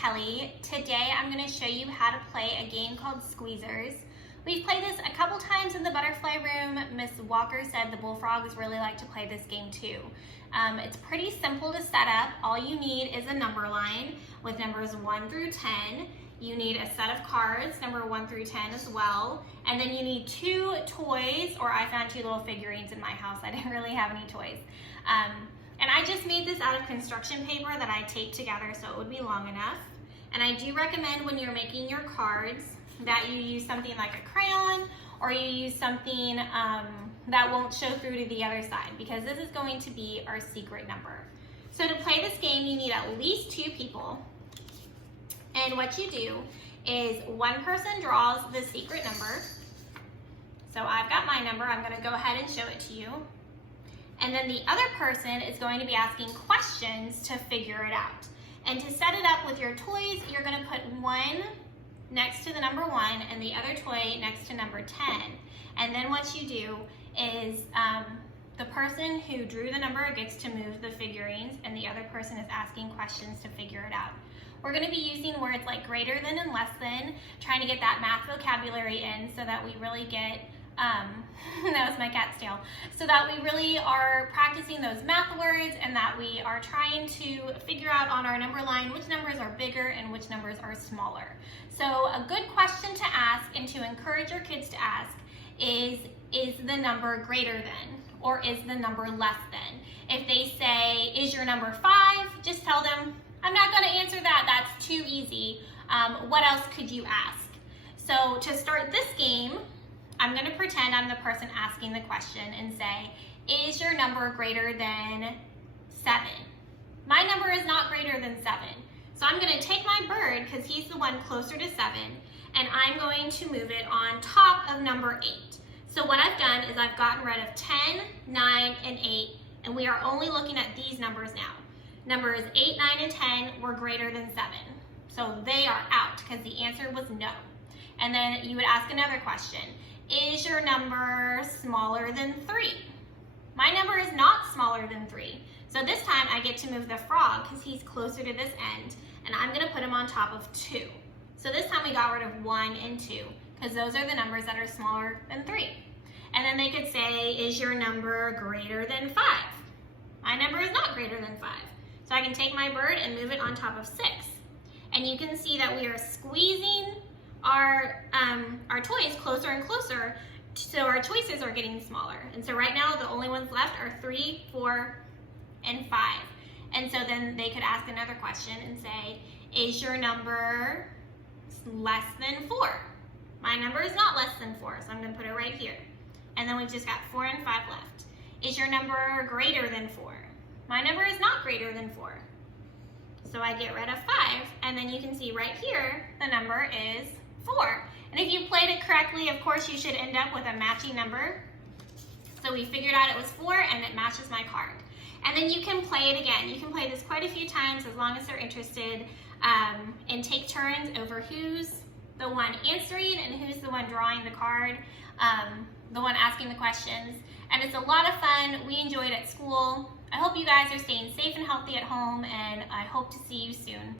Kelly. Today I'm going to show you how to play a game called Squeezers. We've played this a couple times in the butterfly room. Miss Walker said the bullfrogs really like to play this game too. It's pretty simple to set up. All you need is a number line with numbers 1 through 10. You need a set of cards, number 1 through 10 as well. And then you need 2 toys, or I found 2 little figurines in my house. I didn't really have any toys. And I just made this out of construction paper that I taped together so it would be long enough. And I do recommend when you're making your cards that you use something like a crayon, or you use something that won't show through to the other side, because this is going to be our secret number. So to play this game, you need at least 2 people. And what you do is one person draws the secret number. So I've got my number. I'm going to go ahead and show it to you. And then the other person is going to be asking questions to figure it out. And to set it up with your toys, you're going to put 1 next to the number 1 and the other toy next to number 10. And then what you do is the person who drew the number gets to move the figurines, and the other person is asking questions to figure it out. We're going to be using words like greater than and less than, trying to get that math vocabulary in so that we really get, that was my cat's tail, so that we really are practicing those math words and that we are trying to figure out on our number line which numbers are bigger and which numbers are smaller. So a good question to ask and to encourage your kids to ask is the number greater than, or is the number less than? If they say, is your number 5, just tell them, I'm not going to answer that, that's too easy. What else could you ask? So to start this game, I'm going to pretend I'm the person asking the question and say, is your number greater than 7? My number is not greater than 7. So I'm going to take my bird, because he's the one closer to 7, and I'm going to move it on top of number 8. So what I've done is I've gotten rid of 10, 9, and 8, and we are only looking at these numbers now. Numbers 8, 9, and 10 were greater than 7. So they are out because the answer was no. And then you would ask another question. Is your number smaller than 3? My number is not smaller than 3. So this time I get to move the frog because he's closer to this end, and I'm going to put him on top of 2. So this time we got rid of 1 and 2 because those are the numbers that are smaller than 3. And then they could say, is your number greater than 5? My number is not greater than 5. So I can take my bird and move it on top of 6. And you can see that we are squeezing our toys closer and closer, so our choices are getting smaller. And so right now the only ones left are 3, 4, and 5. And so then they could ask another question and say, is your number less than 4? My number is not less than 4, so I'm going to put it right here. And then we've just got 4 and 5 left. Is your number greater than 4? My number is not greater than 4. So I get rid of 5, and then you can see right here, the number is 4. And if you played it correctly, of course, you should end up with a matching number. So we figured out it was 4, and it matches my card. And then you can play it again. You can play this quite a few times as long as they're interested, and take turns over who's the one answering and who's the one drawing the card, the one asking the questions. And it's a lot of fun. We enjoy it at school. I hope you guys are staying safe and healthy at home, and I hope to see you soon.